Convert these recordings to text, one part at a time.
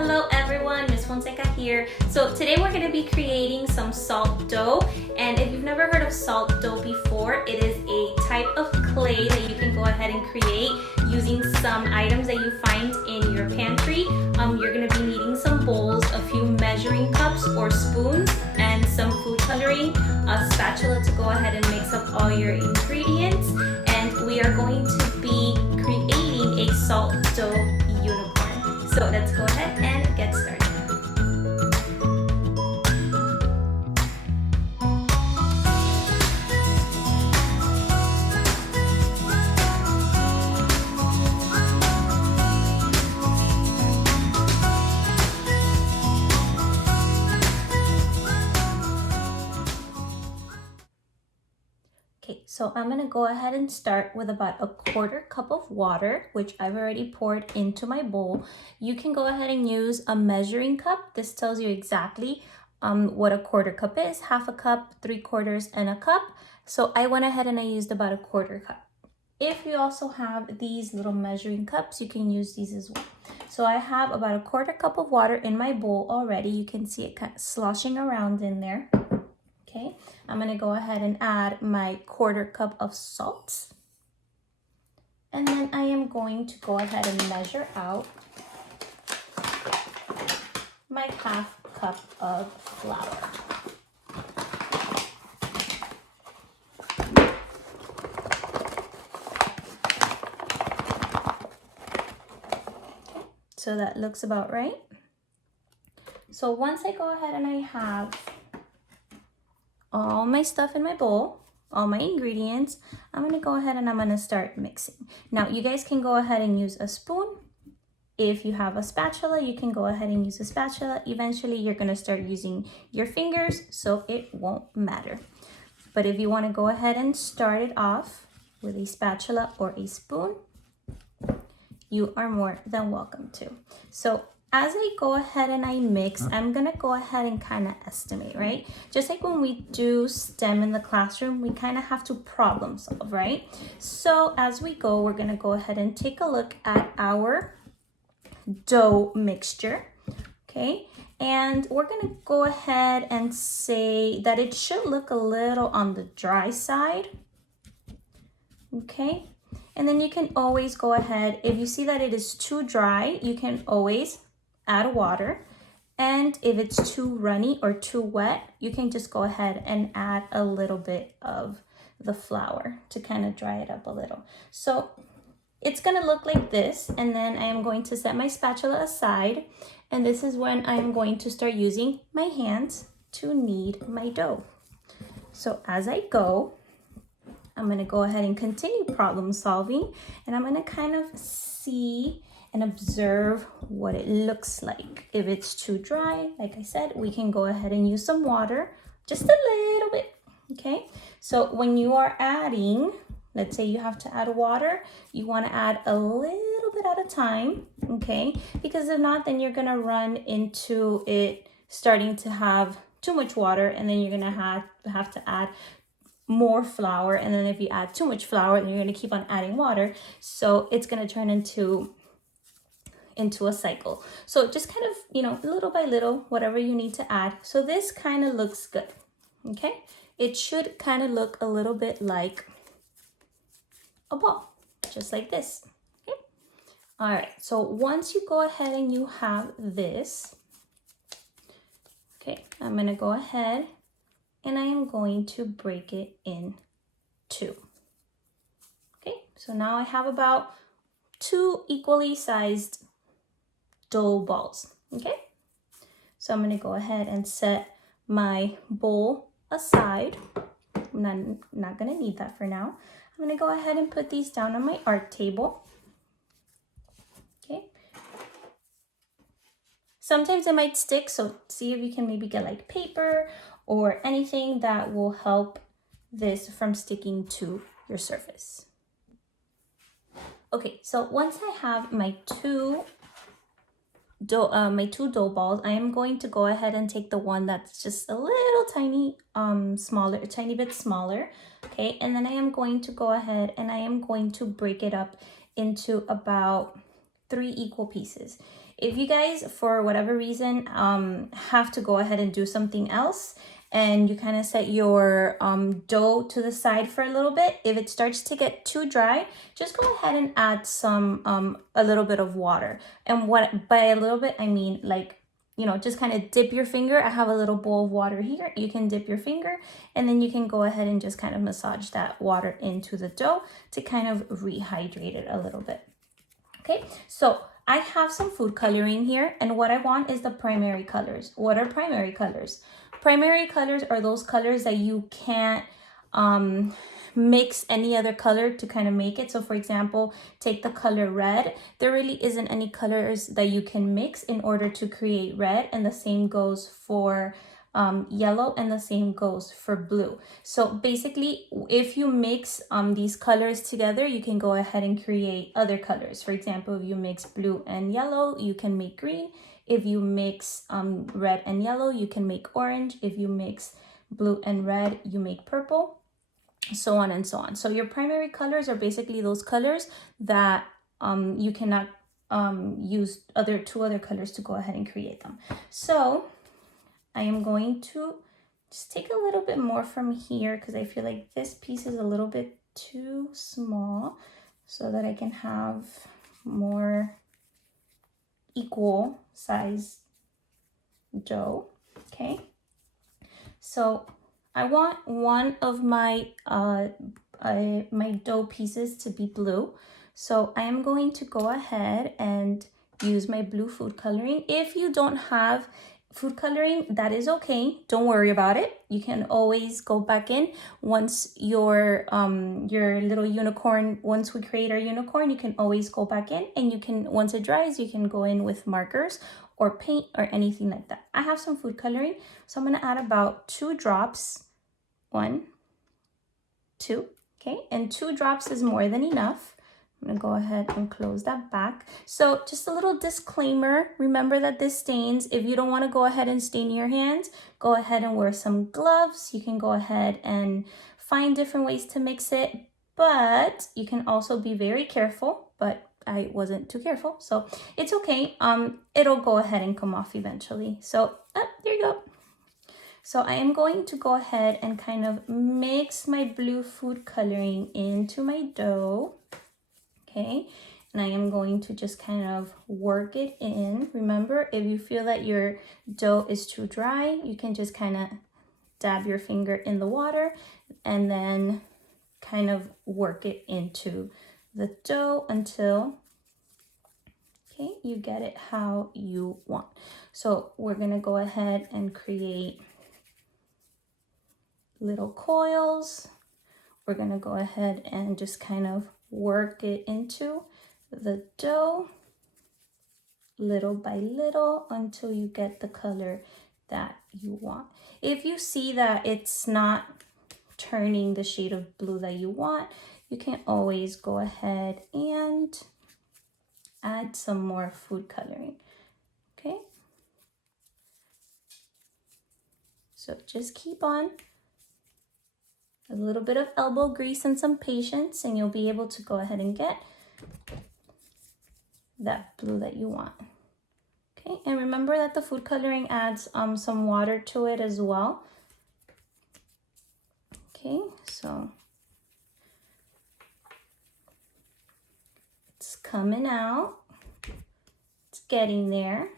Hello everyone, Miss Fonseca here. So today we're going to be creating some salt dough, and if you've never heard of salt dough before, it is a type of clay that you can go ahead and create using some items that you find in your pantry. You're going to be needing some bowls, a few measuring cups or spoons, and some food coloring, a spatula to go ahead and mix up all your ingredients, and we are going to be creating a salt dough unicorn. So let's go ahead and get started. Okay, so I'm gonna go ahead and start with about a 1/4 cup of water, which I've already poured into my bowl. You can go ahead and use a measuring cup. This tells you exactly what a 1/4 cup is, 1/2 cup, 3/4, and a cup. So I went ahead and I used about a 1/4 cup. If you also have these little measuring cups, you can use these as well. So I have about a 1/4 cup of water in my bowl already. You can see it kind of sloshing around in there. Okay, I'm gonna go ahead and add my 1/4 cup of salt. And then I am going to go ahead and measure out my 1/2 cup of flour. So that looks about right. So once I go ahead and I have all my stuff in my bowl, all my ingredients, I'm gonna go ahead and I'm gonna start mixing. Now you guys can go ahead and use a spoon. If you have a spatula, you can go ahead and use a spatula. Eventually you're gonna start using your fingers, so it won't matter. But if you wanna go ahead and start it off with a spatula or a spoon, you are more than welcome to. So as I go ahead and I mix, I'm gonna go ahead and kind of estimate, right? Just like when we do STEM in the classroom, we kind of have to problem solve, right? So as we go, we're gonna go ahead and take a look at our dough mixture, okay? And we're gonna go ahead and say that it should look a little on the dry side, okay? And then you can always go ahead, if you see that it is too dry, you can always add water. And if it's too runny or too wet, you can just go ahead and add a little bit of the flour to kind of dry it up a little. So it's gonna look like this, and then I am going to set my spatula aside, and this is when I'm going to start using my hands to knead my dough. So as I go, I'm gonna go ahead and continue problem solving, and I'm gonna kind of see and observe what it looks like. If it's too dry, like I said, we can go ahead and use some water, just a little bit, okay? So when you are adding, let's say you have to add water, you wanna add a little bit at a time, okay? Because if not, then you're gonna run into it starting to have too much water, and then you're gonna have to add more flour, and then if you add too much flour, then you're gonna keep on adding water, so it's gonna turn into a cycle. So just kind of, little by little, whatever you need to add. So this kind of looks good, okay? It should kind of look a little bit like a ball, just like this, okay? All right, so once you go ahead and you have this, okay, I'm gonna go ahead and I am going to break it in two. Okay, so now I have about 2 equally sized dough balls, okay? So I'm gonna go ahead and set my bowl aside. I'm not gonna need that for now. I'm gonna go ahead and put these down on my art table, okay? Sometimes it might stick, so see if you can maybe get like paper or anything that will help this from sticking to your surface. Okay, so once I have my two dough balls, I am going to go ahead and take the one that's just a little tiny smaller, a tiny bit smaller, okay? And then I am going to go ahead and I am going to break it up into about 3 equal pieces. If you guys, for whatever reason, have to go ahead and do something else, and you kind of set your dough to the side for a little bit, if it starts to get too dry, just go ahead and add some a little bit of water. And what by a little bit, I mean like, you know, just kind of dip your finger. I have a little bowl of water here. You can dip your finger, and then you can go ahead and just kind of massage that water into the dough to kind of rehydrate it a little bit. Okay, so I have some food coloring here, and what I want is the primary colors. What are primary colors? Primary colors are those colors that you can't mix any other color to kind of make it. So for example, take the color red. There really isn't any colors that you can mix in order to create red, and the same goes for yellow, and the same goes for blue. So basically, if you mix these colors together, you can go ahead and create other colors. For example, if you mix blue and yellow, you can make green. If you mix red and yellow, you can make orange. If you mix blue and red, you make purple, so on and so on. So your primary colors are basically those colors that you cannot use two other colors to go ahead and create them. So I am going to just take a little bit more from here, because I feel like this piece is a little bit too small, so that I can have more equal size dough. Okay, so I want one of my my dough pieces to be blue, so I am going to go ahead and use my blue food coloring. If you don't have food coloring, that is okay, don't worry about it. You can always go back in once your little unicorn, once we create our unicorn, you can always go back in, and you can, once it dries, you can go in with markers or paint or anything like that. I have some food coloring, so I'm going to add about 2 drops. 1, 2, okay, and 2 drops is more than enough. I'm gonna go ahead and close that back. So just a little disclaimer, remember that this stains. If you don't want to go ahead and stain your hands, go ahead and wear some gloves. You can go ahead and find different ways to mix it, but you can also be very careful, but I wasn't too careful, so it's okay. It'll go ahead and come off eventually. So there you go. So I am going to go ahead and kind of mix my blue food coloring into my dough. Okay, and I am going to just kind of work it in. Remember, if you feel that your dough is too dry, you can just kind of dab your finger in the water and then kind of work it into the dough until, okay, you get it how you want. So we're gonna go ahead and create little coils. We're gonna go ahead and just kind of work it into the dough little by little until you get the color that you want. If you see that it's not turning the shade of blue that you want, you can always go ahead and add some more food coloring. Okay, so just keep on. A little bit of elbow grease and some patience, and you'll be able to go ahead and get that blue that you want. Okay, and remember that the food coloring adds some water to it as well. Okay, so it's coming out. It's getting there.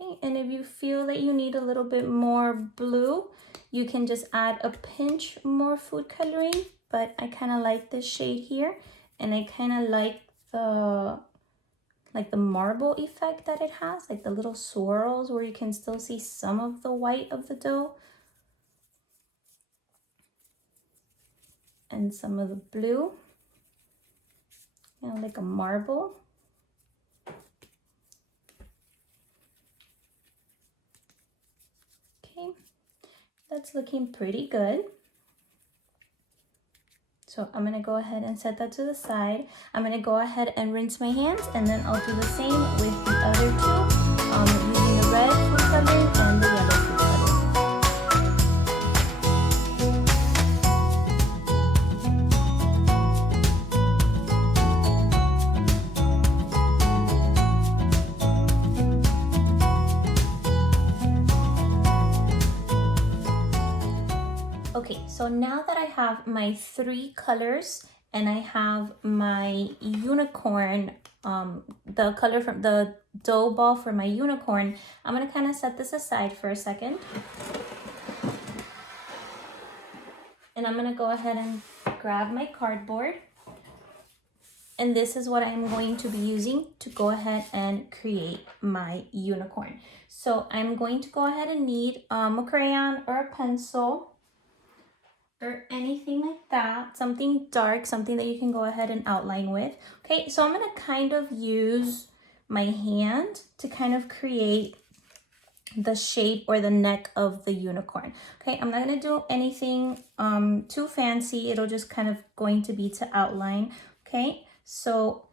Okay, and if you feel that you need a little bit more blue, you can just add a pinch more food coloring, but I kind of like this shade here, and I kind of like the marble effect that it has, like the little swirls where you can still see some of the white of the dough and some of the blue, and like a marble. Okay. That's looking pretty good. So I'm gonna go ahead and set that to the side. I'm gonna go ahead and rinse my hands, and then I'll do the same with the other two, using the red food coloring and the yellow food coloring. So now that I have my 3 colors and I have my unicorn, the color from the dough ball for my unicorn, I'm gonna kind of set this aside for a second. And I'm gonna go ahead and grab my cardboard. And this is what I'm going to be using to go ahead and create my unicorn. So I'm going to go ahead and need a crayon or a pencil or anything like that, something dark, something that you can go ahead and outline with. Okay, so I'm gonna kind of use my hand to kind of create the shape or the neck of the unicorn. Okay, I'm not gonna do anything too fancy. It'll just kind of going to be to outline. Okay, so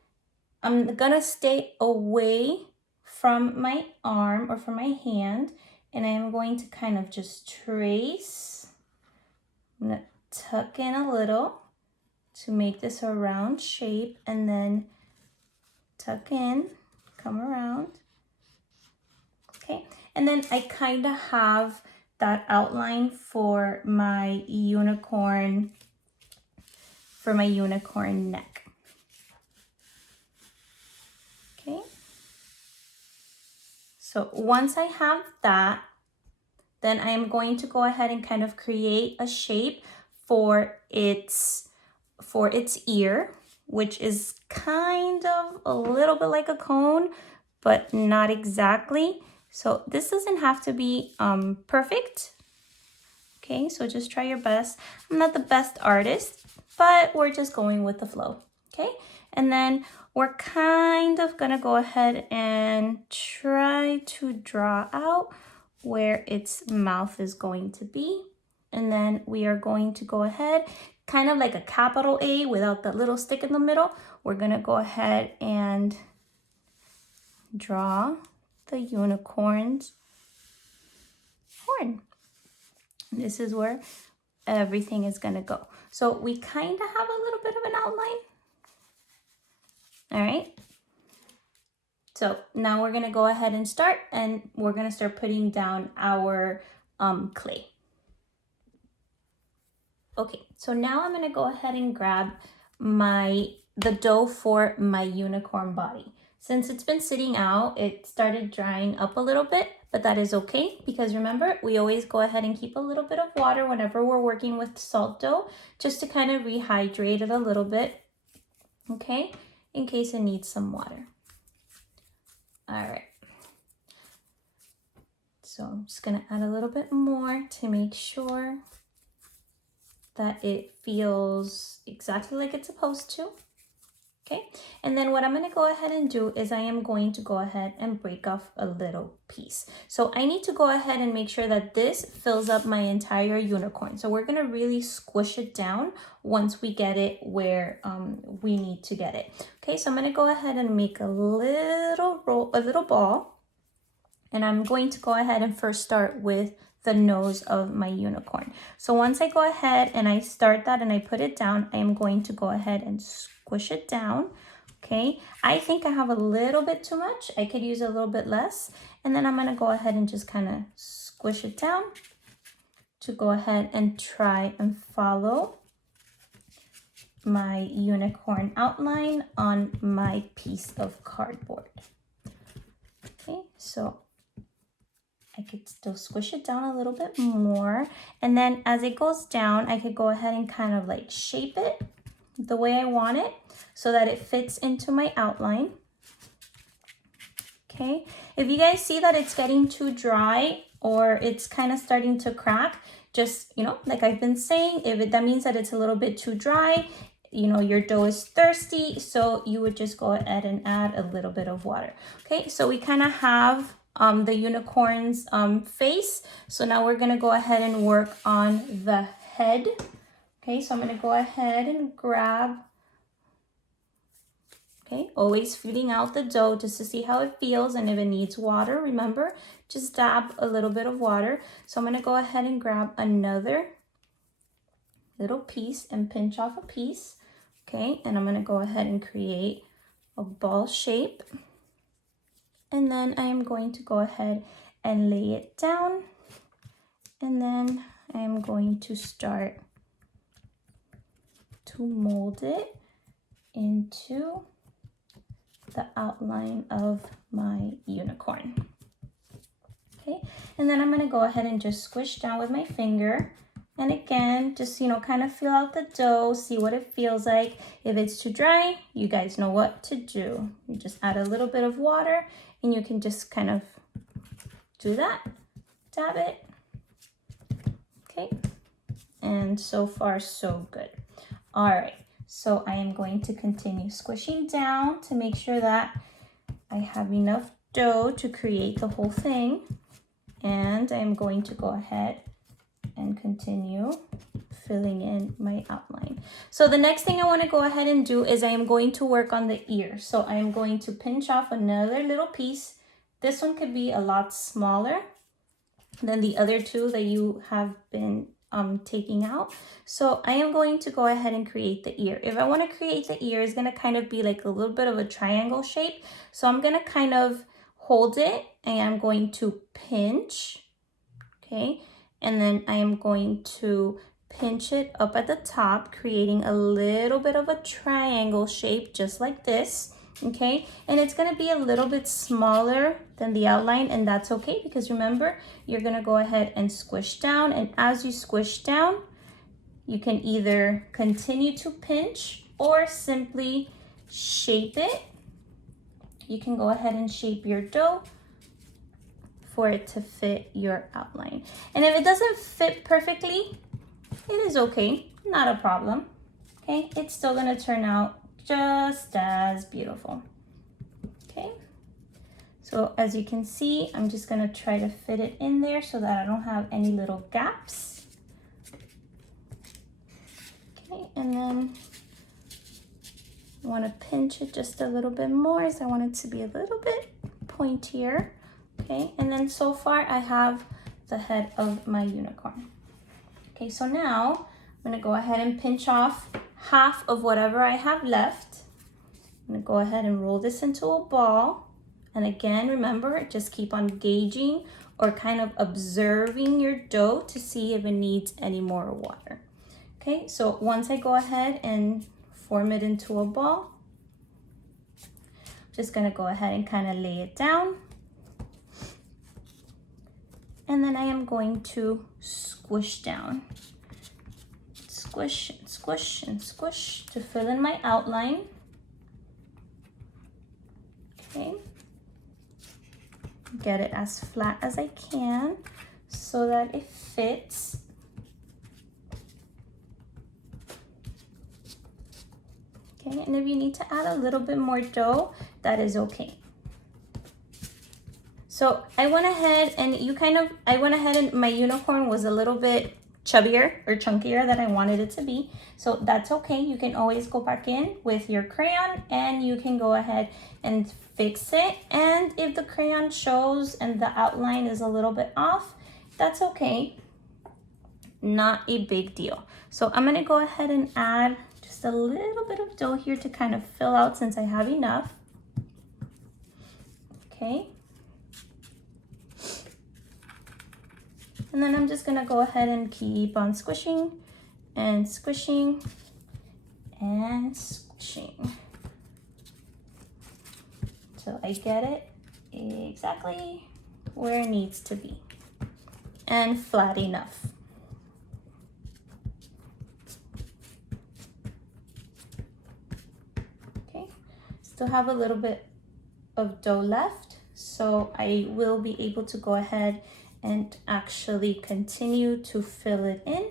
I'm gonna stay away from my arm or from my hand, and I'm going to kind of just trace. I'm gonna tuck in a little to make this a round shape, and then tuck in, come around. Okay, and then I kind of have that outline for my unicorn, neck. Okay, so once I have that, then I am going to go ahead and kind of create a shape for its ear, which is kind of a little bit like a cone, but not exactly. So this doesn't have to be perfect. Okay, so just try your best. I'm not the best artist, but we're just going with the flow. Okay, and then we're kind of gonna go ahead and try to draw out where its mouth is going to be. And then we are going to go ahead, kind of like a capital A without that little stick in the middle. We're gonna go ahead and draw the unicorn's horn. This is where everything is gonna go. So we kind of have a little bit of an outline. All right. So now we're gonna go ahead and start, and we're gonna start putting down our clay. Okay, so now I'm gonna go ahead and grab the dough for my unicorn body. Since it's been sitting out, it started drying up a little bit, but that is okay, because remember, we always go ahead and keep a little bit of water whenever we're working with salt dough, just to kind of rehydrate it a little bit, okay, in case it needs some water. All right. So I'm just gonna add a little bit more to make sure that it feels exactly like it's supposed to. Okay, and then what I'm going to go ahead and do is I am going to go ahead and break off a little piece. So I need to go ahead and make sure that this fills up my entire unicorn. So we're going to really squish it down once we get it where we need to get it. Okay, so I'm going to go ahead and make a little ball, and I'm going to go ahead and first start with the nose of my unicorn. So once I go ahead and I start that and I put it down, I am going to go ahead and squish it down. Okay, I think I have a little bit too much. I could use a little bit less. And then I'm gonna go ahead and just kind of squish it down to go ahead and try and follow my unicorn outline on my piece of cardboard. Okay, so I could still squish it down a little bit more. And then as it goes down, I could go ahead and kind of like shape it the way I want it so that it fits into my outline. Okay, if you guys see that it's getting too dry or it's kind of starting to crack, just, you know, like I've been saying, that means that it's a little bit too dry, you know, your dough is thirsty, so you would just go ahead and add a little bit of water. Okay, so we kind of have the unicorn's face. So now we're gonna go ahead and work on the head. Okay, so I'm gonna go ahead and grab, okay, always feeding out the dough just to see how it feels, and if it needs water, remember, just dab a little bit of water. So I'm gonna go ahead and grab another little piece and pinch off a piece, okay, and I'm gonna go ahead and create a ball shape. And then I am going to go ahead and lay it down. And then I am going to start to mold it into the outline of my unicorn. Okay, and then I'm going to go ahead and just squish down with my finger. And again, just, kind of feel out the dough, see what it feels like. If it's too dry, you guys know what to do. You just add a little bit of water and you can just kind of do that, dab it. Okay, and so far so good. All right, so I am going to continue squishing down to make sure that I have enough dough to create the whole thing. And I'm going to go ahead and continue filling in my outline. So the next thing I want to go ahead and do is I am going to work on the ear. So I am going to pinch off another little piece. This one could be a lot smaller than the other two that you have been taking out. So I am going to go ahead and create the ear. If I want to create the ear, it's going to kind of be like a little bit of a triangle shape. So I'm going to kind of hold it and I'm going to pinch, okay? And then I am going to pinch it up at the top, creating a little bit of a triangle shape, just like this, okay? And it's gonna be a little bit smaller than the outline, and that's okay, because remember, you're gonna go ahead and squish down, and as you squish down, you can either continue to pinch or simply shape it. You can go ahead and shape your dough for it to fit your outline. And if it doesn't fit perfectly, it is okay, not a problem. Okay, it's still gonna turn out just as beautiful. Okay, so as you can see, I'm just gonna try to fit it in there so that I don't have any little gaps. Okay, and then I wanna pinch it just a little bit more, as I want it to be a little bit pointier. Okay, and then so far I have the head of my unicorn. Okay, so now I'm gonna go ahead and pinch off half of whatever I have left. I'm gonna go ahead and roll this into a ball. And again, remember, just keep on gauging or kind of observing your dough to see if it needs any more water. Okay, so once I go ahead and form it into a ball, I'm just gonna go ahead and kind of lay it down. And then I am going to squish down. Squish and squish and squish to fill in my outline. Okay. Get it as flat as I can so that it fits. Okay, and if you need to add a little bit more dough, that is okay. So I went ahead and my unicorn was a little bit chubbier or chunkier than I wanted it to be. So that's okay. You can always go back in with your crayon and you can go ahead and fix it. And if the crayon shows and the outline is a little bit off, that's okay. Not a big deal. So I'm gonna go ahead and add just a little bit of dough here to kind of fill out since I have enough. Okay. And then I'm just gonna go ahead and keep on squishing and squishing and squishing till I get it exactly where it needs to be and flat enough. Okay, still have a little bit of dough left, so I will be able to go ahead and actually continue to fill it in.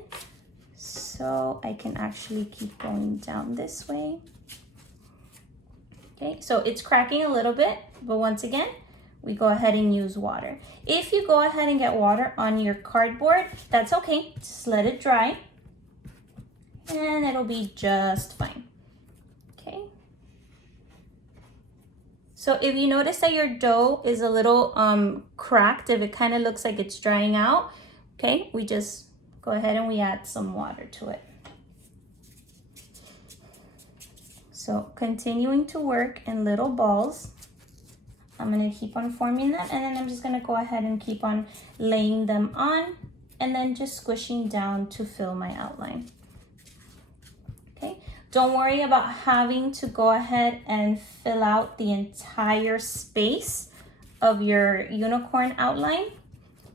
So I can actually keep going down this way. Okay, so it's cracking a little bit, but once again, we go ahead and use water. If you go ahead and get water on your cardboard, that's okay, just let it dry and it'll be just fine. Okay. So if you notice that your dough is a little cracked, if it kind of looks like it's drying out, okay, we just go ahead and we add some water to it. So continuing to work in little balls. I'm gonna keep on forming them and then I'm just gonna go ahead and keep on laying them on and then just squishing down to fill my outline. Okay, Don't worry about having to go ahead and fill out the entire space of your unicorn outline,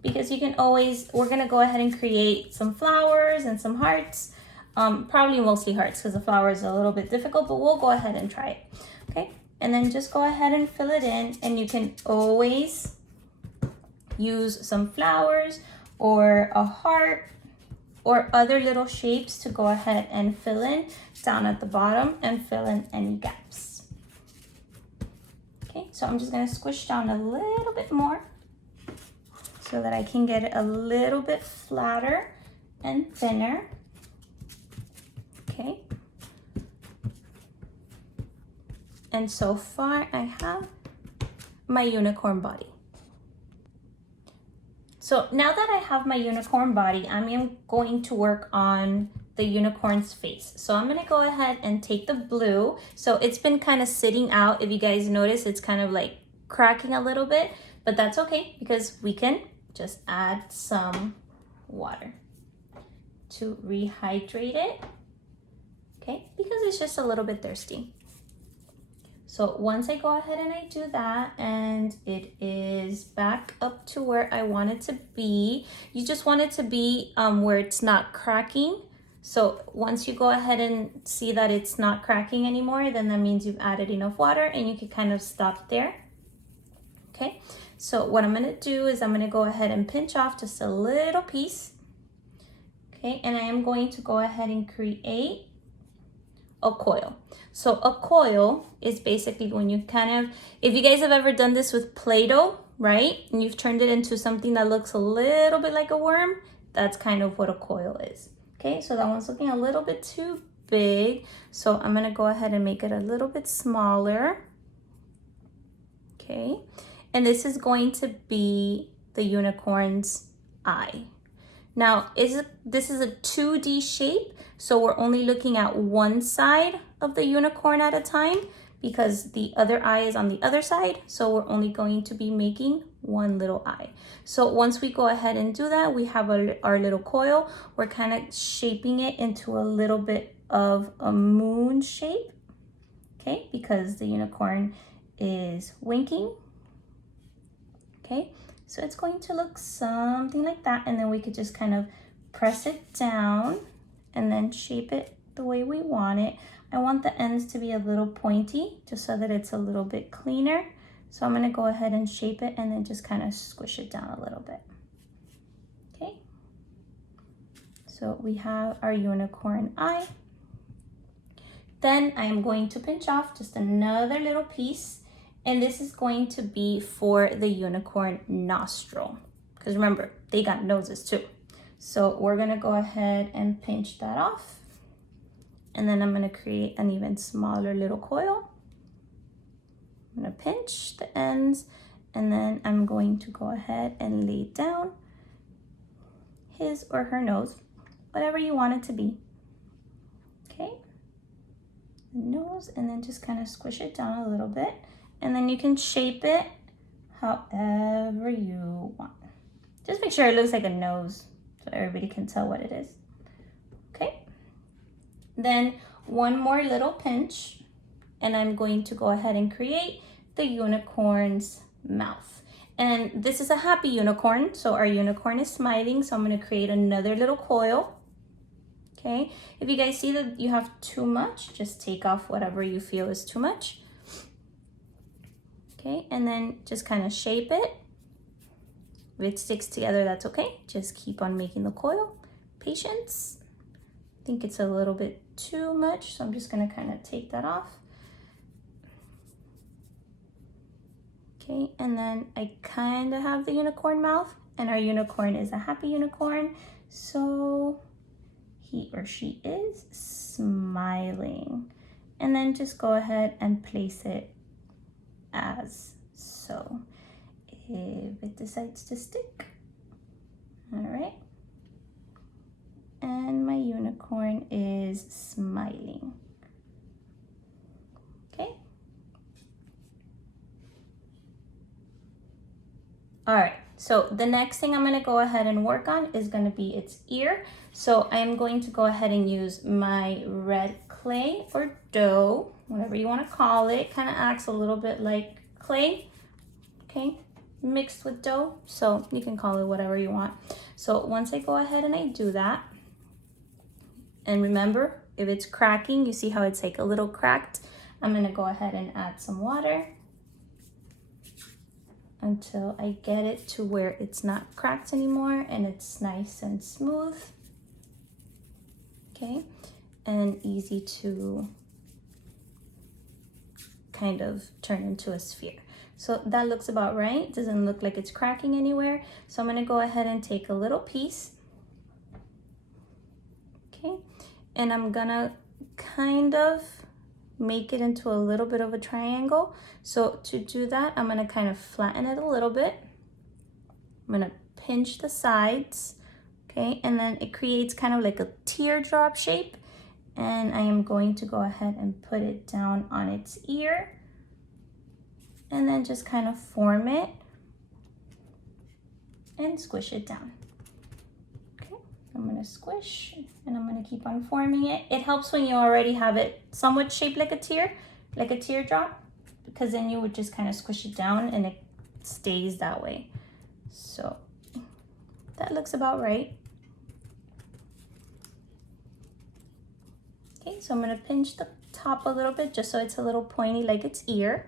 because you can always, we're gonna go ahead and create some flowers and some hearts, probably mostly hearts because the flowers are a little bit difficult, but we'll go ahead and try it, okay? And then just go ahead and fill it in, and you can always use some flowers or a heart or other little shapes to go ahead and fill in down at the bottom and fill in any gaps. Okay, so I'm just gonna squish down a little bit more so that I can get it a little bit flatter and thinner. Okay. And so far I have my unicorn body. So now that I have my unicorn body, I'm going to work on the unicorn's face. So I'm gonna go ahead and take the blue. So it's been kind of sitting out. If you guys notice, it's kind of like cracking a little bit, but that's okay because we can just add some water to rehydrate it, okay? Because it's just a little bit thirsty. So once I go ahead and I do that and it is back up to where I want it to be, you just want it to be where it's not cracking. So once you go ahead and see that it's not cracking anymore, then that means you've added enough water and you can kind of stop there. Okay, so what I'm gonna do is I'm gonna go ahead and pinch off just a little piece. Okay, and I am going to go ahead and create a coil. So a coil is basically when you kind of, if you guys have ever done this with Play-Doh, right? And you've turned it into something that looks a little bit like a worm, that's kind of what a coil is. Okay, so that one's looking a little bit too big. So I'm gonna go ahead and make it a little bit smaller. Okay, and this is going to be the unicorn's eye. Now, this is a 2D shape, so we're only looking at one side of the unicorn at a time because the other eye is on the other side, so we're only going to be making one little eye. So once we go ahead and do that, we have our little coil. We're kind of shaping it into a little bit of a moon shape, okay, because the unicorn is winking, okay? So it's going to look something like that, and then we could just kind of press it down and then shape it the way we want it. I want the ends to be a little pointy just so that it's a little bit cleaner. So I'm gonna go ahead and shape it and then just kind of squish it down a little bit. Okay, so we have our unicorn eye. Then I am going to pinch off just another little piece, and this is going to be for the unicorn nostril. Because remember, they got noses too. So we're gonna go ahead and pinch that off. And then I'm gonna create an even smaller little coil. I'm gonna pinch the ends, and then I'm going to go ahead and lay down his or her nose, whatever you want it to be. Okay, the nose, and then just kind of squish it down a little bit. And then you can shape it however you want. Just make sure it looks like a nose so everybody can tell what it is. Okay. Then one more little pinch, and I'm going to go ahead and create the unicorn's mouth. And this is a happy unicorn, so our unicorn is smiling, so I'm going to create another little coil. Okay. If you guys see that you have too much, just take off whatever you feel is too much. Okay, and then just kind of shape it. If it sticks together, that's okay. Just keep on making the coil. Patience. I think it's a little bit too much, so I'm just gonna kind of take that off. Okay, and then I kind of have the unicorn mouth, and our unicorn is a happy unicorn, so he or she is smiling. And then just go ahead and place it as so. If it decides to stick, all right. And my unicorn is smiling. Okay. All right, so the next thing I'm gonna go ahead and work on is gonna be its ear. So I am going to go ahead and use my red clay or dough, whatever you want to call it. Kind of acts a little bit like clay, okay, mixed with dough. So you can call it whatever you want. So once I go ahead and I do that, and remember, if it's cracking, you see how it's like a little cracked, I'm gonna go ahead and add some water until I get it to where it's not cracked anymore and it's nice and smooth, okay, and easy to kind of turn into a sphere. So that looks about right. Doesn't look like it's cracking anywhere. So I'm gonna go ahead and take a little piece, okay, and I'm gonna kind of make it into a little bit of a triangle. So to do that, I'm gonna kind of flatten it a little bit. I'm gonna pinch the sides, okay, and then it creates kind of like a teardrop shape. And I am going to go ahead and put it down on its ear and then just kind of form it and squish it down. Okay, I'm gonna squish and I'm gonna keep on forming it. It helps when you already have it somewhat shaped like a teardrop, because then you would just kind of squish it down and it stays that way. So that looks about right. Okay, so I'm gonna pinch the top a little bit just so it's a little pointy like its ear.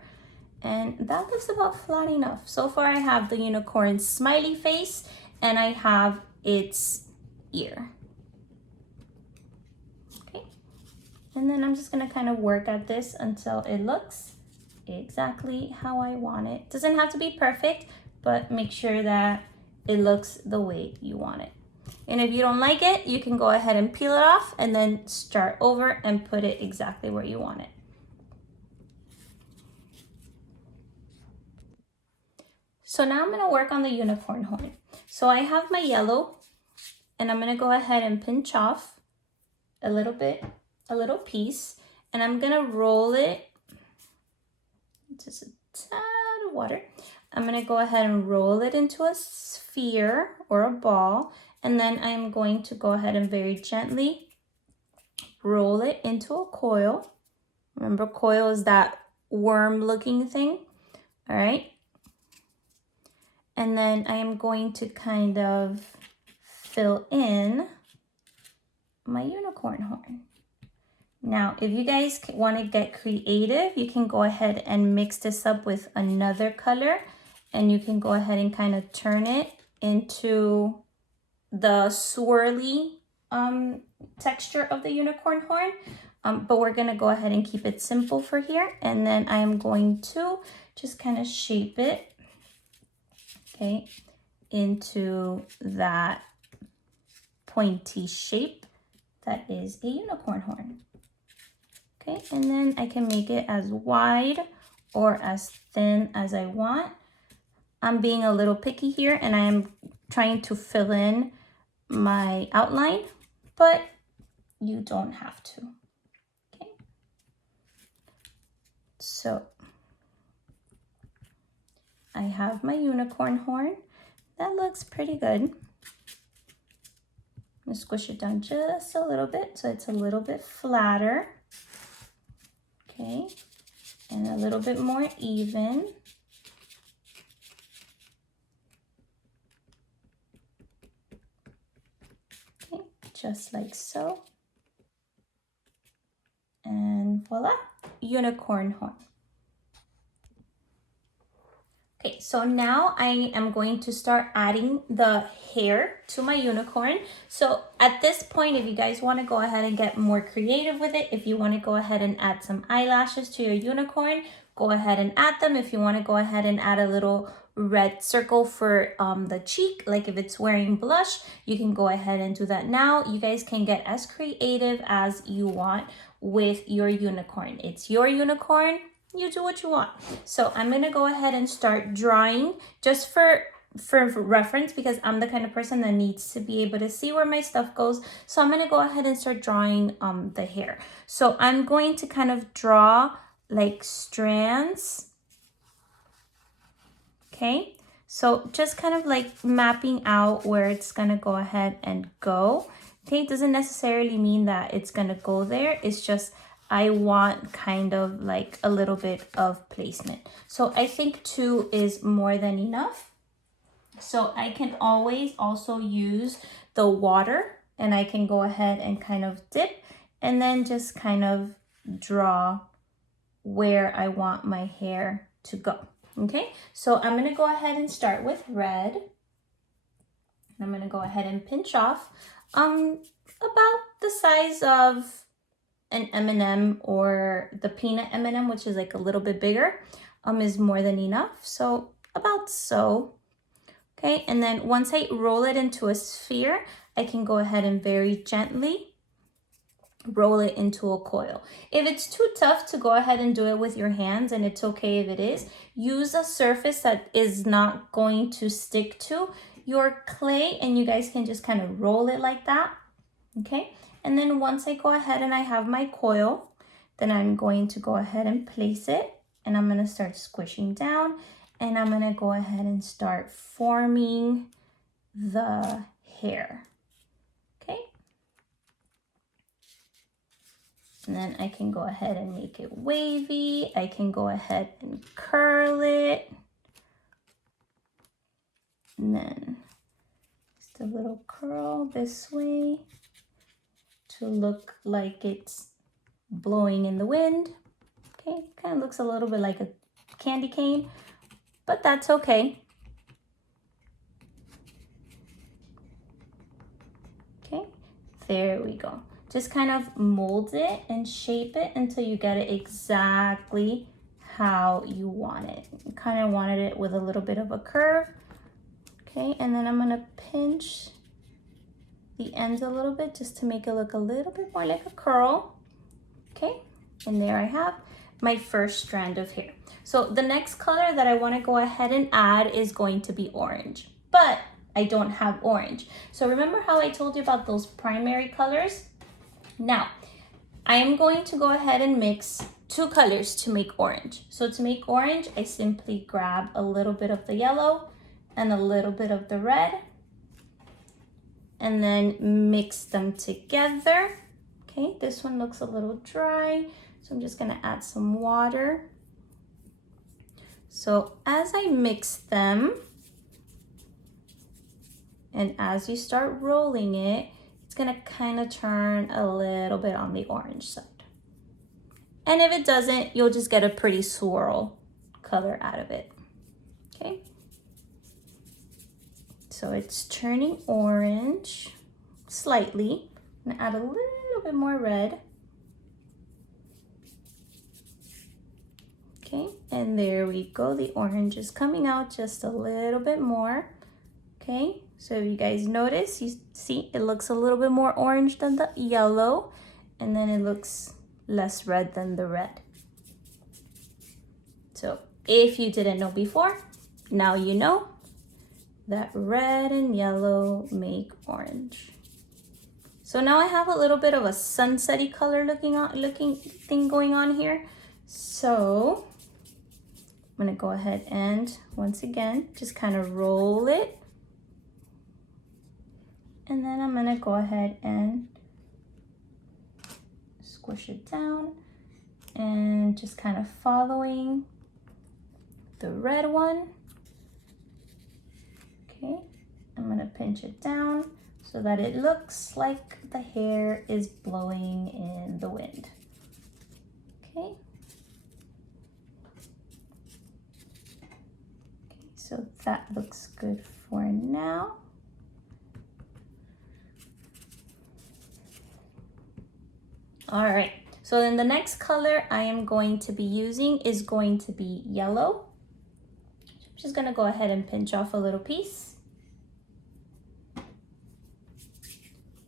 And that looks about flat enough. So far I have the unicorn smiley face and I have its ear. Okay, and then I'm just gonna kind of work at this until it looks exactly how I want it. Doesn't have to be perfect, but make sure that it looks the way you want it. And if you don't like it, you can go ahead and peel it off and then start over and put it exactly where you want it. So now I'm gonna work on the unicorn horn. So I have my yellow and I'm gonna go ahead and pinch off a little bit, a little piece, and I'm gonna roll it, just a tad of water. I'm gonna go ahead and roll it into a sphere or a ball, and then I'm going to go ahead and very gently roll it into a coil. Remember, coil is that worm looking thing, all right? And then I am going to kind of fill in my unicorn horn. Now, if you guys want to get creative, you can go ahead and mix this up with another color, and you can go ahead and kind of turn it into the swirly texture of the unicorn horn. But we're gonna go ahead and keep it simple for here. And then I am going to just kind of shape it, okay, into that pointy shape that is a unicorn horn. Okay, and then I can make it as wide or as thin as I want. I'm being a little picky here and I am trying to fill in my outline, but you don't have to. Okay, so I have my unicorn horn. That looks pretty good. I'm gonna squish it down just a little bit so it's a little bit flatter. Okay, and a little bit more even. Okay, just like so. And voila, unicorn horn. Okay, so now I am going to start adding the hair to my unicorn. So at this point, if you guys want to go ahead and get more creative with it, if you want to go ahead and add some eyelashes to your unicorn, go ahead and add them. If you want to go ahead and add a little red circle for the cheek, like if it's wearing blush, you can go ahead and do that now. You guys can get as creative as you want with your unicorn. It's your unicorn. You do what you want. So I'm gonna go ahead and start drawing just for reference, because I'm the kind of person that needs to be able to see where my stuff goes. So I'm gonna go ahead and start drawing the hair. So I'm going to kind of draw like strands. Okay, so just kind of like mapping out where it's gonna go ahead and go. Okay, it doesn't necessarily mean that it's gonna go there. It's just I want kind of like a little bit of placement. So I think 2 is more than enough. So I can always also use the water, and I can go ahead and kind of dip and then just kind of draw where I want my hair to go. Okay, so I'm gonna go ahead and start with red. I'm gonna go ahead and pinch off about the size of an M&M, or the peanut M&M, which is like a little bit bigger, is more than enough. So about so. Okay, and then once I roll it into a sphere, I can go ahead and very gently roll it into a coil. If it's too tough to go ahead and do it with your hands, and it's okay if it is, use a surface that is not going to stick to your clay, and you guys can just kind of roll it like that. Okay, and then once I go ahead and I have my coil, then I'm going to go ahead and place it, and I'm going to start squishing down, and I'm going to go ahead and start forming the hair. Okay, and then I can go ahead and make it wavy. I can go ahead and curl it, and then just a little curl this way to look like it's blowing in the wind. Okay, kind of looks a little bit like a candy cane, but that's okay. Okay, there we go. Just kind of mold it and shape it until you get it exactly how you want it. You kind of wanted it with a little bit of a curve. Okay, and then I'm gonna pinch the ends a little bit just to make it look a little bit more like a curl. Okay, and there I have my first strand of hair. So the next color that I want to go ahead and add is going to be orange, but I don't have orange. So remember how I told you about those primary colors? Now, I am going to go ahead and mix 2 colors to make orange. So to make orange, I simply grab a little bit of the yellow and a little bit of the red, and then mix them together. Okay, this one looks a little dry, so I'm just gonna add some water. So as I mix them, and as you start rolling it, it's gonna kind of turn a little bit on the orange side. And if it doesn't, you'll just get a pretty swirl color out of it. Okay, so it's turning orange slightly. I'm gonna add a little bit more red. Okay, and there we go. The orange is coming out just a little bit more. Okay, so if you guys notice, you see it looks a little bit more orange than the yellow, and then it looks less red than the red. So if you didn't know before, now you know that red and yellow make orange. So now I have a little bit of a sunsetty color looking thing going on here. So I'm gonna go ahead and once again just kind of roll it, and then I'm gonna go ahead and squish it down and just kind of following the red one. Okay, I'm gonna pinch it down so that it looks like the hair is blowing in the wind. Okay. So that looks good for now. All right, so then the next color I am going to be using is going to be yellow. I'm just gonna go ahead and pinch off a little piece.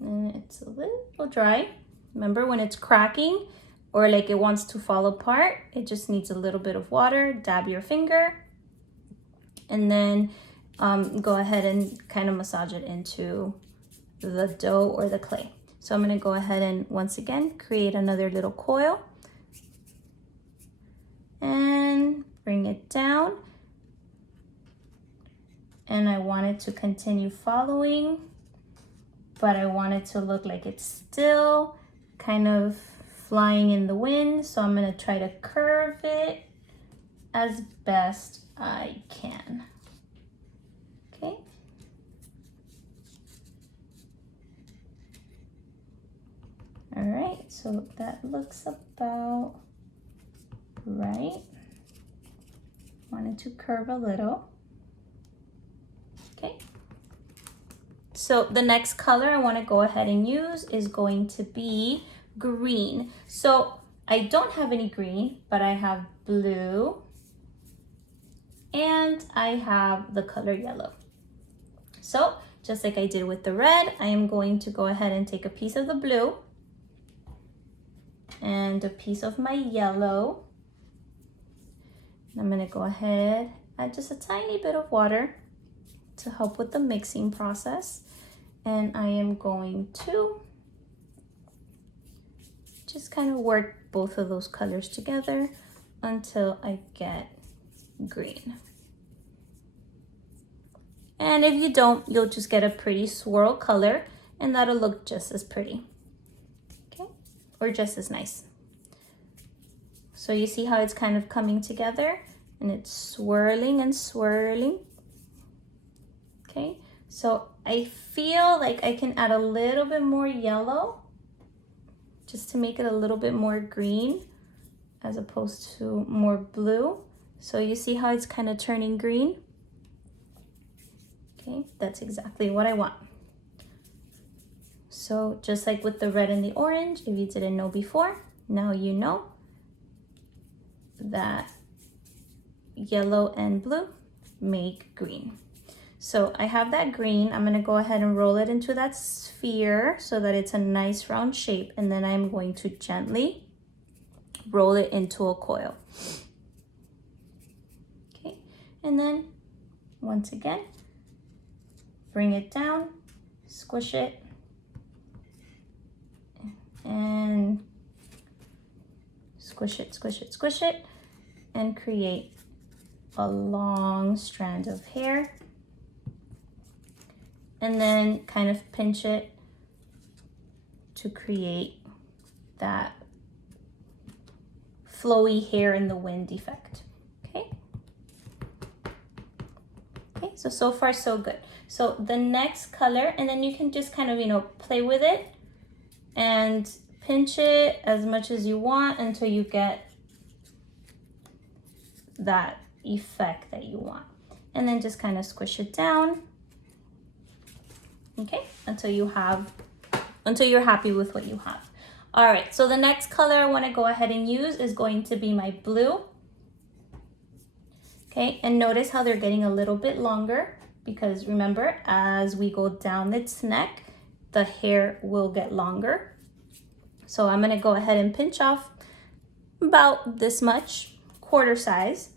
And it's a little dry. Remember, when it's cracking or like it wants to fall apart, it just needs a little bit of water. Dab your finger, and then go ahead and kind of massage it into the dough or the clay. So I'm gonna go ahead and once again create another little coil and bring it down. And I want it to continue following, but I want it to look like it's still kind of flying in the wind, so I'm gonna try to curve it as best I can. Okay. All right, so that looks about right. Wanted to curve a little. Okay. So the next color I want to go ahead and use is going to be green. So I don't have any green, but I have blue and I have the color yellow. So just like I did with the red, I am going to go ahead and take a piece of the blue and a piece of my yellow. I'm going to go ahead, add just a tiny bit of water to help with the mixing process. And I am going to just kind of work both of those colors together until I get green. And if you don't, you'll just get a pretty swirl color and that'll look just as pretty, okay? Or just as nice. So you see how it's kind of coming together and it's swirling and swirling, okay? So I feel like I can add a little bit more yellow just to make it a little bit more green as opposed to more blue. So you see how it's kind of turning green? Okay, that's exactly what I want. So just like with the red and the orange, if you didn't know before, now you know that yellow and blue make green. So I have that green. I'm gonna go ahead and roll it into that sphere so that it's a nice round shape, and then I'm going to gently roll it into a coil. Okay, and then once again, bring it down, squish it, and squish it, squish it, squish it, and create a long strand of hair. And then kind of pinch it to create that flowy hair in the wind effect, okay? Okay, so far so good. So the next color, and then you can just kind of, you know, play with it and pinch it as much as you want until you get that effect that you want. And then just kind of squish it down. Okay, until you're happy with what you have. All right, so the next color I want to go ahead and use is going to be my blue. Okay, and notice how they're getting a little bit longer because remember, as we go down its neck, the hair will get longer. So I'm going to go ahead and pinch off about this much, quarter size.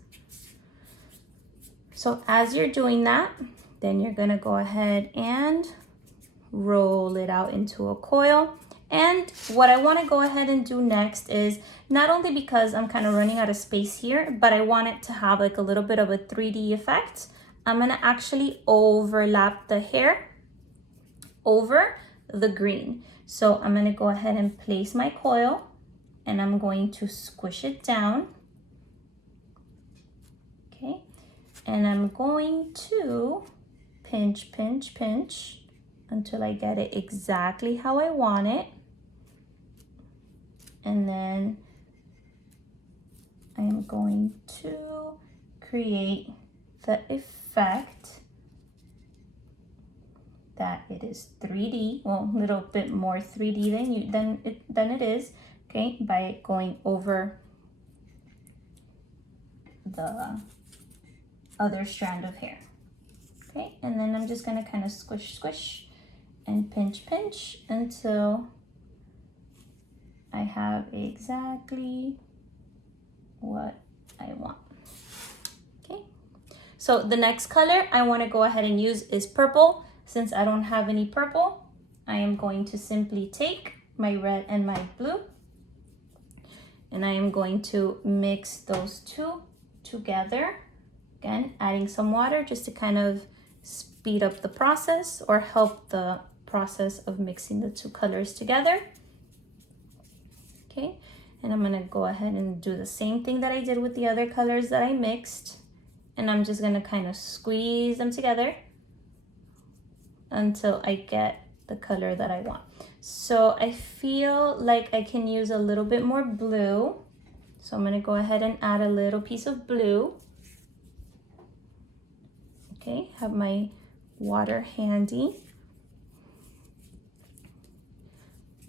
So as you're doing that, then you're going to go ahead and roll it out into a coil. And what I want to go ahead and do next is, not only because I'm kind of running out of space here, but I want it to have like a little bit of a 3D effect, I'm going to actually overlap the hair over the green. So I'm going to go ahead and place my coil and I'm going to squish it down. Okay, and I'm going to pinch, pinch, pinch until I get it exactly how I want it. And then I am going to create the effect that it is 3D, well, a little bit more 3D than it is, okay, by going over the other strand of hair. Okay, and then I'm just gonna kind of squish, squish, and pinch, pinch until I have exactly what I want. Okay, so the next color I want to go ahead and use is purple. Since I don't have any purple, I am going to simply take my red and my blue and I am going to mix those two together. Again, adding some water just to kind of speed up the process or help the process of mixing the two colors together. Okay, and I'm gonna go ahead and do the same thing that I did with the other colors that I mixed. And I'm just gonna kind of squeeze them together until I get the color that I want. So I feel like I can use a little bit more blue. So I'm gonna go ahead and add a little piece of blue. Okay, have my water handy.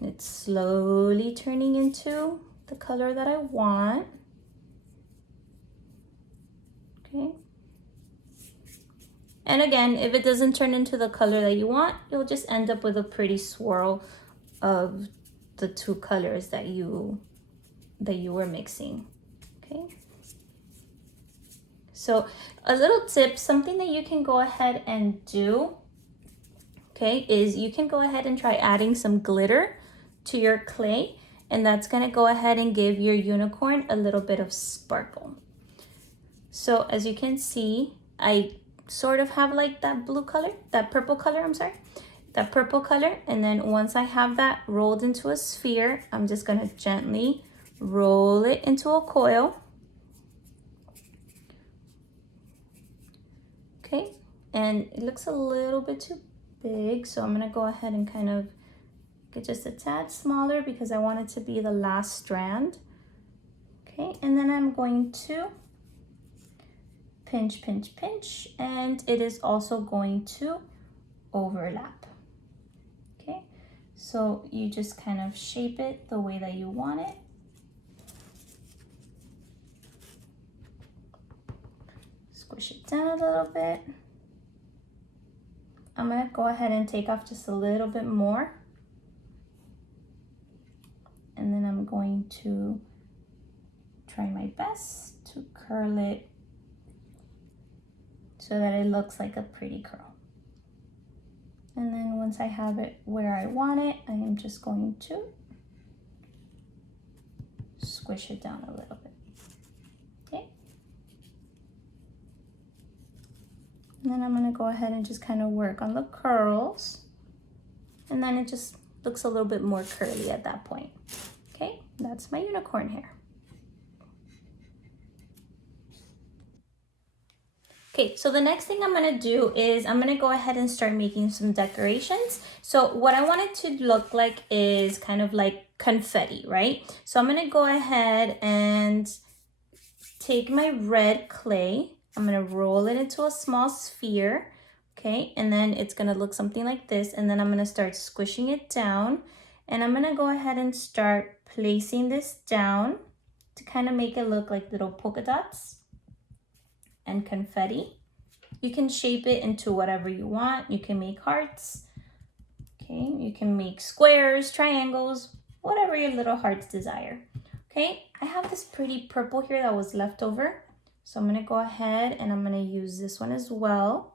It's slowly turning into the color that I want. Okay. And again, if it doesn't turn into the color that you want, you'll just end up with a pretty swirl of the two colors that you were mixing. Okay. So a little tip, something that you can go ahead and do, okay, is you can go ahead and try adding some glitter to your clay, and that's gonna go ahead and give your unicorn a little bit of sparkle. So as you can see, I sort of have like that blue color, that purple color, that purple color. And then once I have that rolled into a sphere, I'm just gonna gently roll it into a coil. Okay, and it looks a little bit too big, so I'm gonna go ahead and kind of get just a tad smaller because I want it to be the last strand. Okay, and then I'm going to pinch, pinch, pinch, and it is also going to overlap. Okay, so you just kind of shape it the way that you want it. Squish it down a little bit. I'm gonna go ahead and take off just a little bit more. And then I'm going to try my best to curl it so that it looks like a pretty curl. And then once I have it where I want it, I am just going to squish it down a little bit. Okay. And then I'm gonna go ahead and just kind of work on the curls. And then it just looks a little bit more curly at that point. Okay, that's my unicorn hair. Okay, so the next thing I'm gonna do is I'm gonna go ahead and start making some decorations. So what I want it to look like is kind of like confetti, right? So I'm gonna go ahead and take my red clay. I'm gonna roll it into a small sphere, okay? And then it's gonna look something like this. And then I'm gonna start squishing it down. And I'm gonna go ahead and start placing this down to kind of make it look like little polka dots and confetti. You can shape it into whatever you want. You can make hearts, okay? You can make squares, triangles, whatever your little hearts desire, okay? I have this pretty purple here that was left over. So I'm gonna go ahead and I'm gonna use this one as well.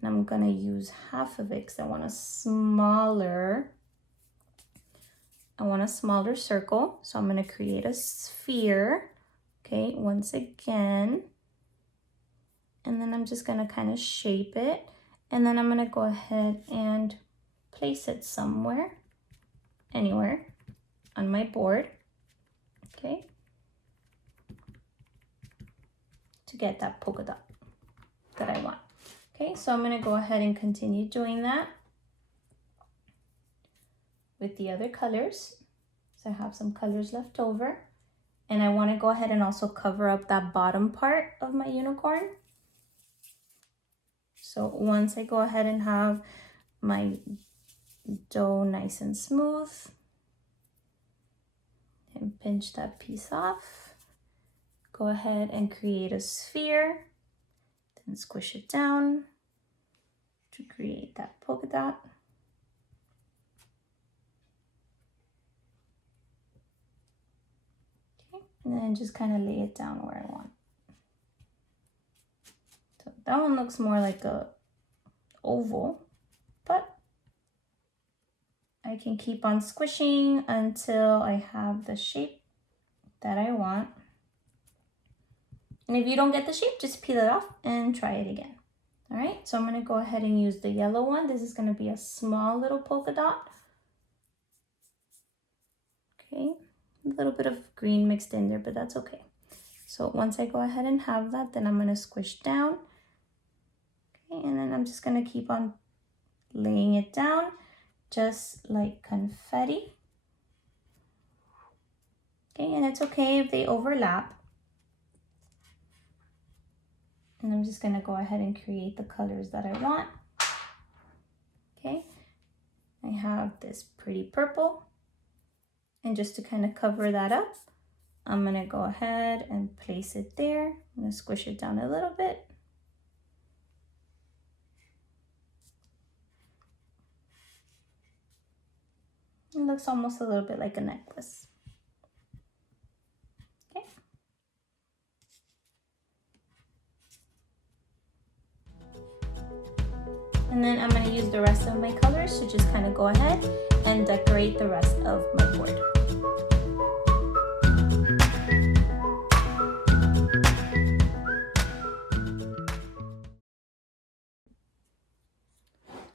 And I'm gonna use half of it because I want a smaller circle. So I'm gonna create a sphere, okay, once again. And then I'm just gonna kind of shape it. And then I'm gonna go ahead and place it somewhere, anywhere on my board, okay, to get that polka dot that I want. Okay, so I'm gonna go ahead and continue doing that with the other colors. So I have some colors left over, and I want to go ahead and also cover up that bottom part of my unicorn. So once I go ahead and have my dough nice and smooth, and pinch that piece off, go ahead and create a sphere, then squish it down to create that polka dot. And then just kind of lay it down where I want. So that one looks more like a oval, but I can keep on squishing until I have the shape that I want. And if you don't get the shape, just peel it off and try it again. All right, so I'm gonna go ahead and use the yellow one. This is gonna be a small little polka dot. Okay, a little bit of green mixed in there, but that's okay. So once I go ahead and have that, then I'm gonna squish down. Okay, and then I'm just gonna keep on laying it down just like confetti. Okay, and it's okay if they overlap. And I'm just gonna go ahead and create the colors that I want. Okay, I have this pretty purple. And just to kind of cover that up, I'm gonna go ahead and place it there. I'm gonna squish it down a little bit. It looks almost a little bit like a necklace. Okay. And then I'm gonna use the rest of my colors to just kind of go ahead and decorate the rest of my board.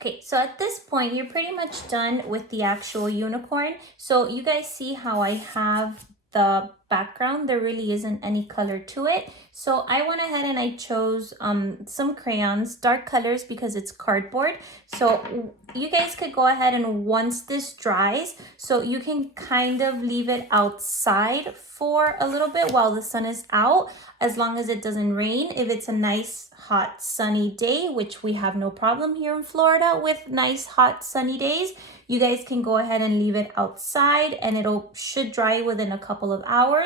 Okay, so at this point, you're pretty much done with the actual unicorn. So you guys see how I have the background, there really isn't any color to it. So I went ahead and I chose some crayons, dark colors, because it's cardboard. So you guys could go ahead and once this dries, so you can kind of leave it outside for a little bit while the sun is out, as long as it doesn't rain. If it's a nice hot sunny day, which we have no problem here in Florida with nice hot sunny days, you guys can go ahead and leave it outside and should dry within a couple of hours.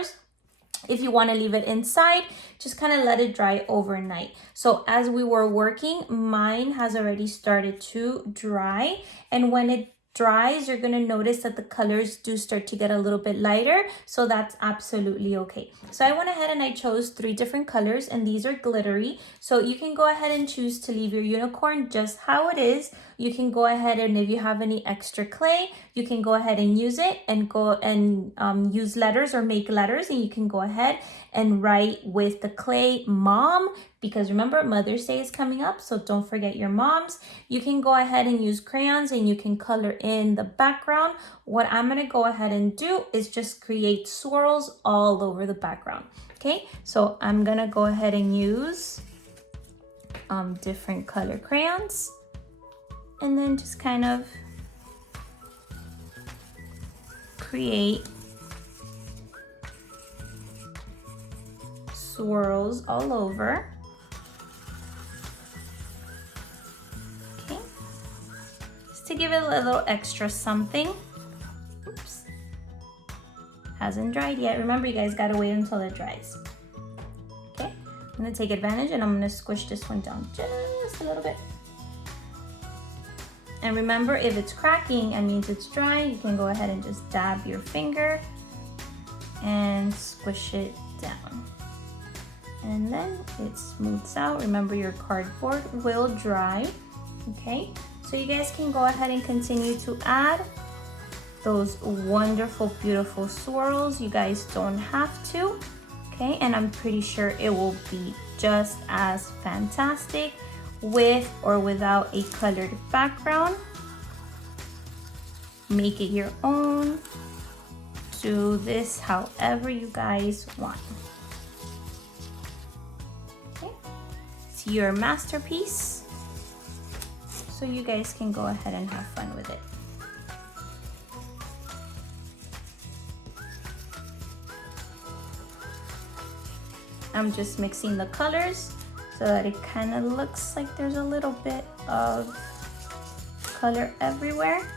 If you want to leave it inside, just kind of let it dry overnight. So as we were working, mine has already started to dry, and when it dries, you're going to notice that the colors do start to get a little bit lighter, so that's absolutely okay. So I went ahead and I chose 3 different colors, and these are glittery. So you can go ahead and choose to leave your unicorn just how it is. You can go ahead and if you have any extra clay, you can go ahead and use it and go and use letters or make letters, and you can go ahead and write with the clay mom, because remember Mother's Day is coming up, so don't forget your moms. You can go ahead and use crayons and you can color in the background. What I'm gonna go ahead and do is just create swirls all over the background. Okay, so I'm gonna go ahead and use different color crayons, and then just kind of create swirls all over. Okay, just to give it a little extra something. Oops, hasn't dried yet. Remember, you guys gotta wait until it dries. Okay, I'm gonna take advantage and I'm gonna squish this one down just a little bit. And remember, if it's cracking, that means it's dry. You can go ahead and just dab your finger and squish it down. And then it smooths out. Remember, your cardboard will dry. Okay, so you guys can go ahead and continue to add those wonderful, beautiful swirls. You guys don't have to. Okay, and I'm pretty sure it will be just as fantastic with or without a colored background. Make it your own. Do this however you guys want. Okay, it's your masterpiece, so you guys can go ahead and have fun with it. I'm just mixing the colors so that it kind of looks like there's a little bit of color everywhere.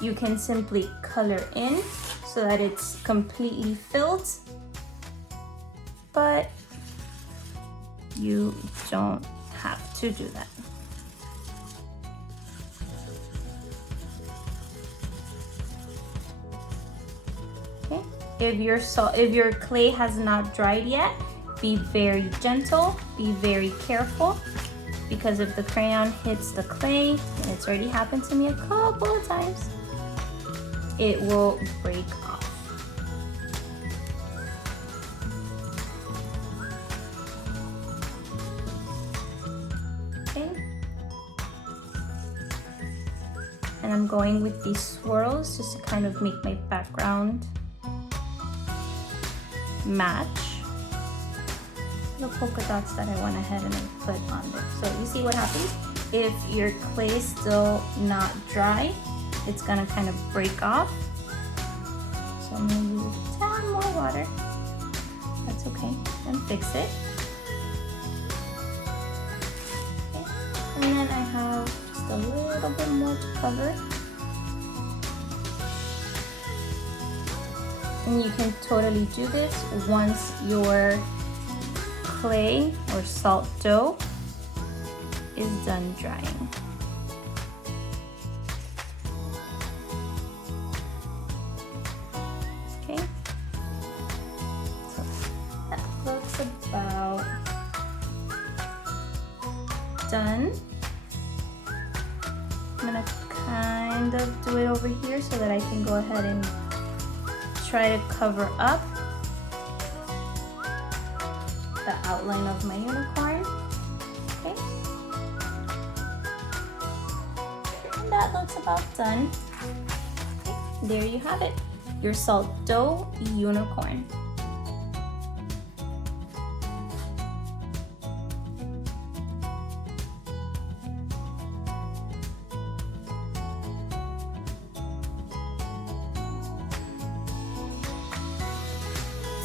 You can simply color in so that it's completely filled, but you don't have to do that. Okay, if your clay has not dried yet, be very gentle, be very careful, because if the crayon hits the clay, and it's already happened to me a couple of times, it will break off. And I'm going with these swirls just to kind of make my background match the polka dots that I went ahead and I put on there. So you see what happens? If your clay is still not dry, it's gonna kind of break off. So I'm gonna use a tad more water. That's okay, and fix it. Okay. And then I have just a little bit more to cover. And you can totally do this once your clay or salt dough is done drying. Okay, so that looks about done. I'm gonna kind of do it over here so that I can go ahead and try to cover up the outline of my unicorn. Okay, and that looks about done. Okay, there you have it, your salt dough unicorn.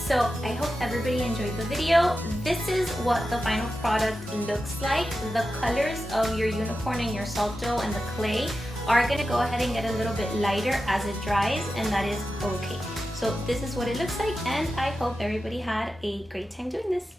So I hope everybody enjoyed the video. This is what the final product looks like. The colors of your unicorn and your salt dough and the clay are gonna go ahead and get a little bit lighter as it dries, and that is okay. So this is what it looks like, and I hope everybody had a great time doing this.